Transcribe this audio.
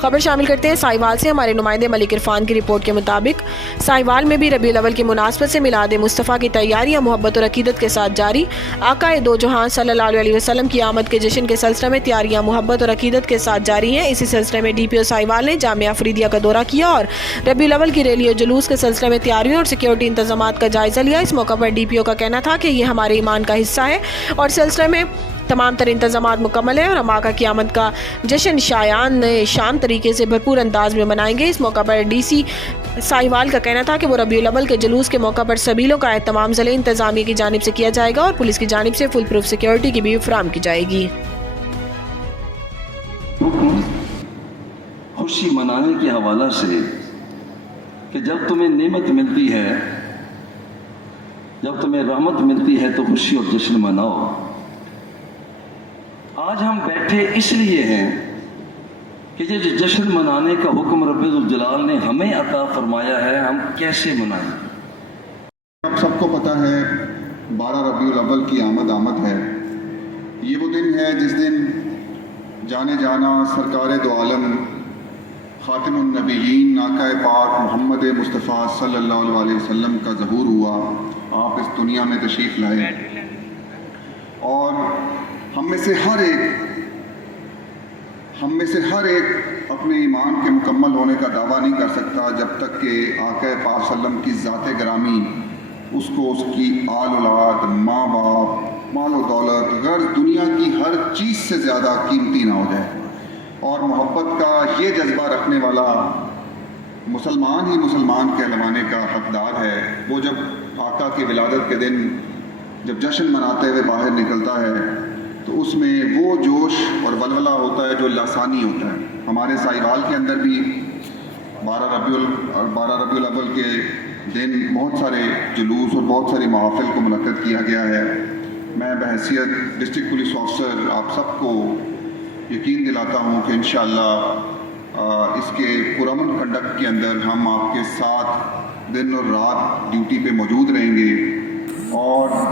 خبر شامل کرتے ہیں ساہیوال سے ہمارے نمائندے ملک عرفان کی رپورٹ کے مطابق ساہیوال میں بھی ربیع الاول کی مناسبت سے میلاد مصطفیٰ کی تیاریاں محبت اور عقیدت کے ساتھ جاری۔ آقا دو جہاں صلی اللہ علیہ وسلم کی آمد کے جشن کے سلسلے میں تیاریاں محبت اور عقیدت کے ساتھ جاری ہیں۔ اسی سلسلے میں ڈی پی او ساہیوال نے جامعہ فریدیہ کا دورہ کیا اور ربیع الاول کی ریلی اور جلوس کے سلسلے میں تیاریوں اور سیکیورٹی انتظامات کا جائزہ لیا۔ اس موقع پر ڈی پی او کا کہنا تھا کہ یہ ہمارے ایمان کا حصہ ہے اور سلسلے میں تمام تر انتظامات مکمل ہیں اور ہم آقا کی آمد کا جشن شان طریقے سے بھرپور انداز میں منائیں گے۔ اس موقع پر ڈی سی ساہیوال کا کہنا تھا کہ وہ ربیع الاول کے جلوس کے موقع پر سبیلوں کا اہتمام ضلع انتظامیہ کی جانب سے کیا جائے گا اور پولیس کی جانب سے فل پروف سیکیورٹی کی بھی فراہم کی جائے گی۔ خوشی منانے کے حوالہ سے کہ جب تمہیں نعمت ملتی ہے، جب تمہیں رحمت ملتی ہے تو خوشی اور جشن مناؤ۔ آج ہم بیٹھے اس لیے ہیں کہ یہ جو جشن منانے کا حکم رب الجلال نے ہمیں عطا فرمایا ہے، ہم کیسے منائیں۔ آپ سب کو پتہ ہے 12 ربیع الاول کی آمد ہے۔ یہ وہ دن ہے جس دن جانے جانا سرکار دو عالم خاتم النبیین آقا پاک محمد مصطفیٰ صلی اللہ علیہ وسلم کا ظہور ہوا۔ آپ اس دنیا میں تشریف لائے اور ہم میں سے ہر ایک اپنے ایمان کے مکمل ہونے کا دعویٰ نہیں کر سکتا جب تک کہ آقا پاک صلی اللہ علیہ وسلم کی ذات گرامی اس کو اس کی آل اولاد، ماں باپ، مال و دولت، غرض دنیا کی ہر چیز سے زیادہ قیمتی نہ ہو جائے۔ اور محبت کا یہ جذبہ رکھنے والا مسلمان ہی مسلمان کہلوانے کا حقدار ہے۔ وہ جب آقا کی ولادت کے دن جب جشن مناتے ہوئے باہر نکلتا ہے تو اس میں وہ جوش اور ولولہ ہوتا ہے جو لسانی ہوتا ہے۔ ہمارے ساہیوال کے اندر بھی 12 ربیع الاول کے دن بہت سارے جلوس اور بہت ساری محافل کو منعقد کیا گیا ہے۔ میں بحیثیت ڈسٹرکٹ پولیس آفیسر آپ سب کو یقین دلاتا ہوں کہ انشاءاللہ اس کے پرامن کنڈکٹ کے اندر ہم آپ کے ساتھ دن اور رات ڈیوٹی پہ موجود رہیں گے اور